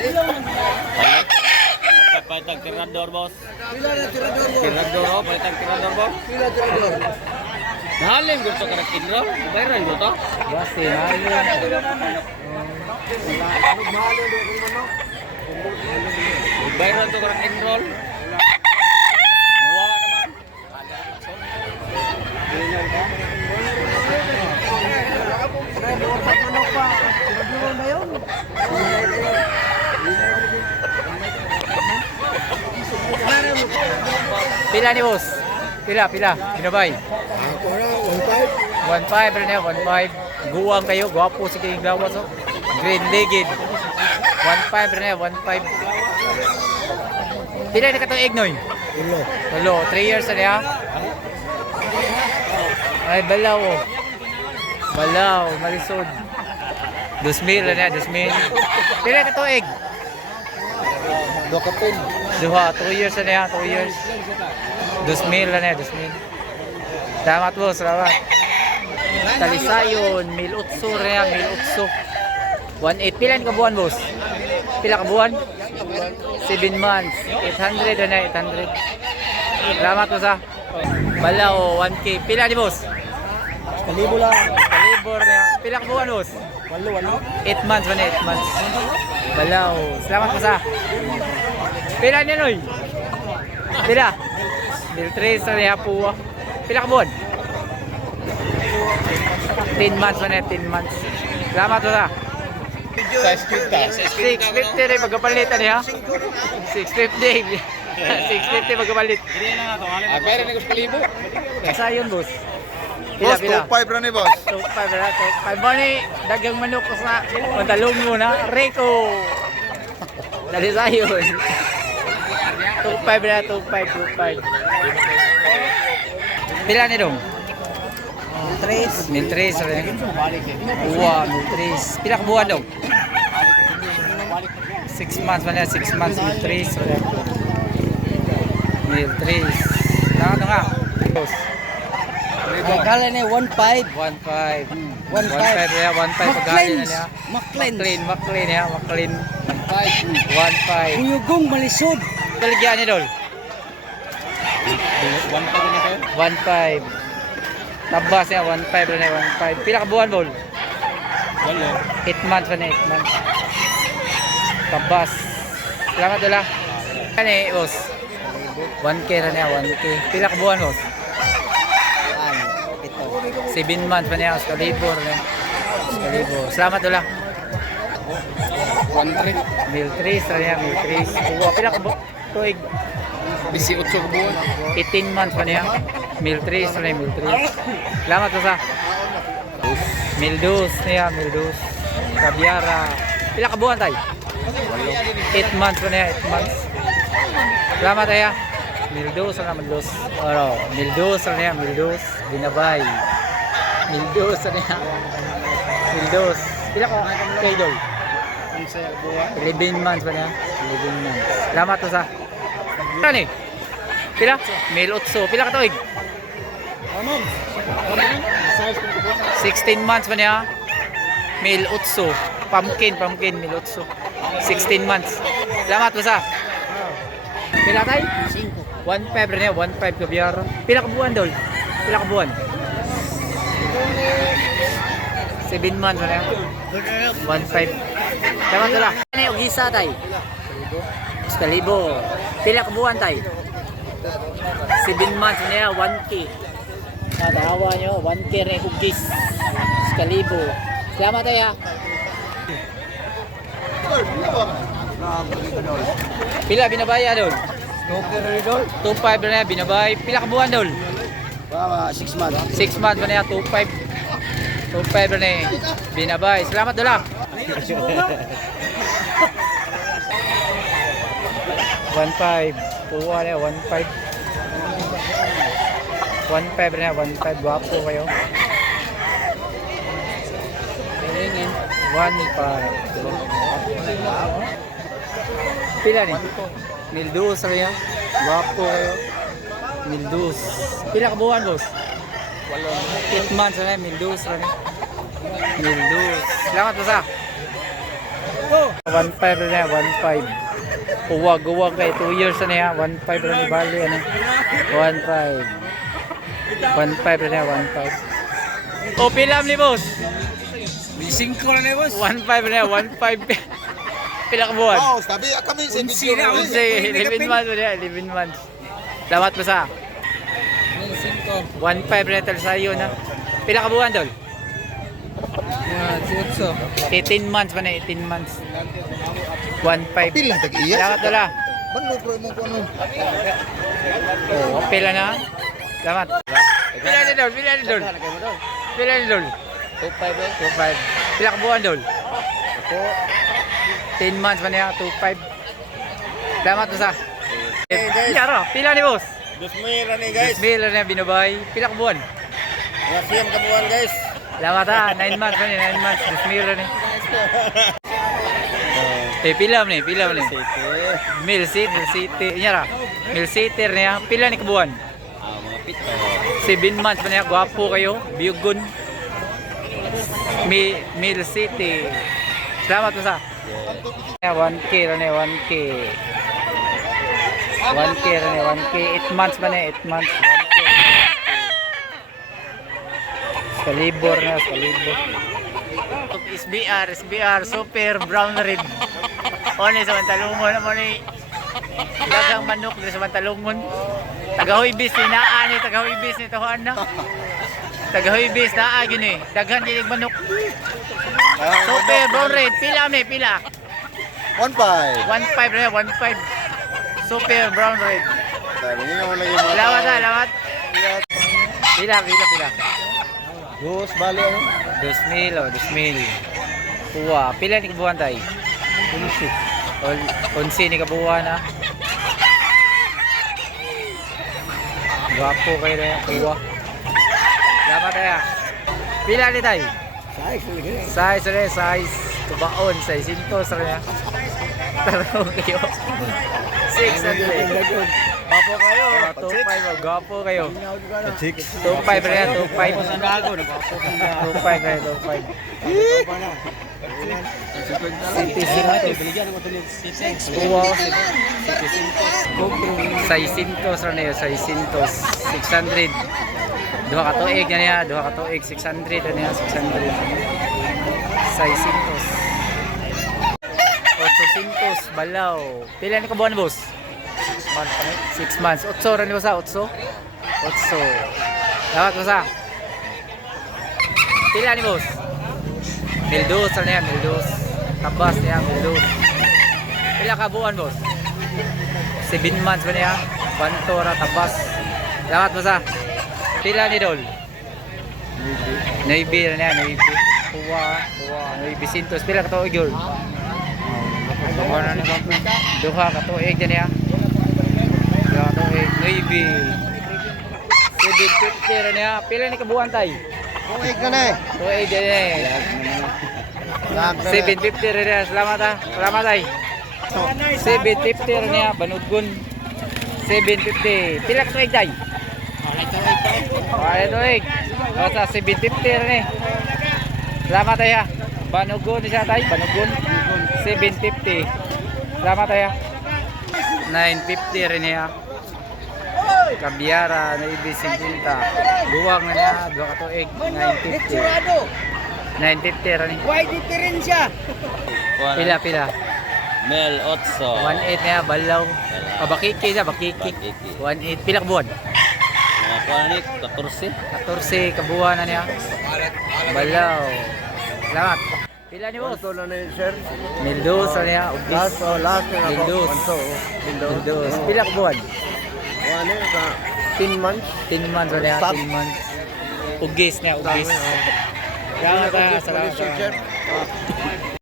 Palit. Palitag tirador, boss. Tirador, oh. Palitag tirador, boss. Nahalim gusto ka na kinro. Bayaran ko to. Basti, halim. Bayaran to ka na kinroll. Pila ni boss? Pila, pila. Binabay. Ako na, 1.5. 1.5 rin yan, 1.5. Guwang kayo, gwapo si King Lawas. Oh. Green legged. 1.5 rin yan, 1.5. Pila na ka itong ignoy? Ilo. Hello, 3 years na niya. Ay, balaw. oh. Balaw, malisod. Dusmil na niya, dusmil. Pila ka itong egg? Dokapin. Duha, 2 years na niya, 2 years. Dusmil na niya, dusmil. Salamat boss, salamat. Talisayon, mil utso na niya, mil utso. 1.8, pila ka buwan boss? Pila ka buwan? 7 months, 800 na niya, 800. Salamat boss ha. Balaw, 1K. Pila ni boss? Kalibo lang. Kalibor niya. Pila ka buwan boss? Walo, walo. 8 months ba 8 months. Balaw. Salamat po sa. Pila niya noy? Pila? Bil Filtres na niya po. Pila ka buwan? 10 months man eh, 10 months. Salamat wala. Sa scripta. 650 rin magkapalitan niya. 650. 650 magkapalit. Ah, pera na gusto libo. Kasa yun, boss. Pila, boss, pila. 2.5 rin eh, boss. 2.5 rin. 2.5 ba ni dagang manok ko sa pantalong mo na. Rico. Dali sa'yo eh. 2.5 na, 2.5, 2.5. Pila ni dong? Miltres. Miltres rin. Uwa, miltres. Pila ka buwan dong? 6 months wala, 6 months miltres rin. Miltres. Tama na ano nga. Akala niya 1.5. 1.5. 1.5 niya, 1.5 pagali na niya. Maklin. Maklin, maklin niya, maklin. 1.5. Uyugong malisod. Baligyan ni Dol. One pa na kayo? One five. Tabas niya, one five rin niya, one five. Pila ka buwan, Bol? Walo. Eight months pa na, eight months. Tabas. Salamat Dola. Ano eh, boss? 1K na niya, 1K. Pila ka buwan, boss? 7 months pa niya, Excalibur na. Excalibur. Salamat Dola. 1.3. Mil 3 na niya, mil 3. Uwa, pila ka. Tuig. 18 ka buwan. 18 months pa niya. Mil 3 na niya, mil 3. Salamat sa. Mil 2 niya, mil 2. Kabiara. Pila ka buwan tayo? 8 months pa niya, 8 months. Salamat tayo. Mil 2 na naman 2. Oro, mil 2 na niya, mil 2. Binabay. Mil 2 na niya. Mil 2. Pila ka kay Dol? Ang saya buwan. 11 months pa niya. 11 months. Salamat sa. Pila ni? Pila? Mil 8. Pila ka tuig? Ano? Ano? Size ko buwan. 16 months pa niya. Mil 8. Pumpkin, pumpkin, mil 8. 16 months. Salamat to sa. Pila tayo? 5. 1.5 rin niya, 1.5 ka biyar. Pila ka buwan, Dol? Pila ka buwan? 7 months pa niya. 1.5. Salamat to la. Ano yung gisa tayo? 6,000. Pila ka buwan tay? 7 months niya, 1K. Natawa nyo, 1K rin hugis. 6,000. Salamat tayo ha. Pila binabaya doon? 2,500 na binabay. Pila ka buwan doon? 6 months. 6 months ba na 2,500. 2,500 na binabay. Salamat doon lang. 1.5 tuwa na 1.5 1.5 rin na 1.5 guwapo kayo tingin 1.5 pila ni milduos rin yan guwapo kayo milduos pila ka buwan boss 8 months rin milduos rin milduos salamat boss ha 1.5 rin na 1.5 Uwag, uwag kay 2 years na niya, 1.5 na ni Bali, ano? 1.5. 1.5 na niya, 1.5. O, pilam ni boss? Bising ko na boss. 1.5 na niya, 1.5. Pila ka buwan? Oh, sabi kami sa Unsi video. Kasi 11 months na niya, 11 months. Dapat mo sa 1.5 rental sa iyo na. Pila ka buwan, Dol? Yan, sitso. 18 months pa na, 18 months. 1.5. Pila tag-iya. Dapat dala. Balo pro mo ko ano. Oo, pila na. Salamat. Pila ni Dol, pila ni Dol. Pila ni Dol. 2.5 2.5. Pila ka buwan, Dol? Ako. 10 months pa niya, 2.5. Salamat sa. Yaro, pila ni boss? Dos mira ni Mil na binubay. Pila ka buwan? Mga siyam kabuan guys. Salamat ha, 9 months niya, 9 months. Dos mil na Eh, pila ni, pila ni. Mil City, Mil City. Nyara, Mil City niya. Pila ni kabuwan? Ah, mga pito. 7 months pa niya, gwapo kayo, biyugon. Mi, Mil City. Salamat mo sa. 1K na niya, 1K. 1K na niya, 1K. 8 months pa niya, 8 months. 1K. Skalibor na, skalibor. SBR, SBR, super brown red. Oni sa Mantalungon, amo ni dagang manok sa Mantalungon. Tagahoybis ni naa ni tagahoybis ni tuhan na. Tagahoybis na agi ni, eh. daghan gyud manok. Super brown red, pila mi pila. 1.5. 1.5 na 1.5. Super brown red. Lawat na, ah, lawat. Pila, pila, pila. Dos, bali ano? Dos mil, oh, dos mil. Uwa, pila ni buwan tayo? Konsi ni kabuhan ha. Ah. Gwapo kayo na kuwa. Lama kaya. Pila ni tayo? Size rin. Size rin, size. Tubaon, size. Sintos rin ha. Ah. Taraw kayo. 600. Papo kayo. 2.5, gwapo kayo. Six. 2.5 na yan, 2.5. Sandago, nagpapo sa 2.5 na yan, 2.5. City Wow. 600 ra niya, 600. 600. Duha ka tuig na niya, duha ka tuig 600 na niya, 600. 600. 800 balaw. Pila ni ka buwan boss? 6 months. 8 ra ni ba sa 8? 8. Dapat mo sa. Pila ni boss? Mildos ano yan, Mildos. Tabas niya, Mildos. Pila ka buwan, boss? 7 months ba niya? Bantora, tabas. Salamat mo sa. Pila ni Dol? Navy na niya, Navy. Kuwa, kuwa, Navy Sintos. Pila ka to, Igor? Duha ka to, Ig niya. Duha ka to, Ig. Navy. 750 na niya. Pila ni kabuwan tayo? Kuig ka na eh. To, Ig niya eh. 750 rin niya. Salamat ha. Salamat ay. 750 rin niya. Banudgun. 750. Pila ka tuig day? Okay tuig. Basta 750 rin eh. Salamat ay ha. Banugun siya tay. Banugun. 750. Salamat ay ha. 950 rin niya. Kabyara na ibig 50. Buwang na niya. Dua ka tuig. 950. 950 rin. Why diferensya? Pila pila. Mel Otso. 1.8 na balaw. Ah, bakiki siya, bakiki. 1.8 pila ka buwan? Mga kuha ni 14. 14 ka buwan na niya. Balaw. Salamat. Pila ni boss? Ito na yun, sir. Mildos na niya. Ubis. Last, oh, last na ako. Mildos. Mildos. Mildos. Pila ka buwan? Ano sa 10 months. 10 months na niya. Stop. 10 months. Ugis niya, ugis. Salamat ha. Ugis, Salamat.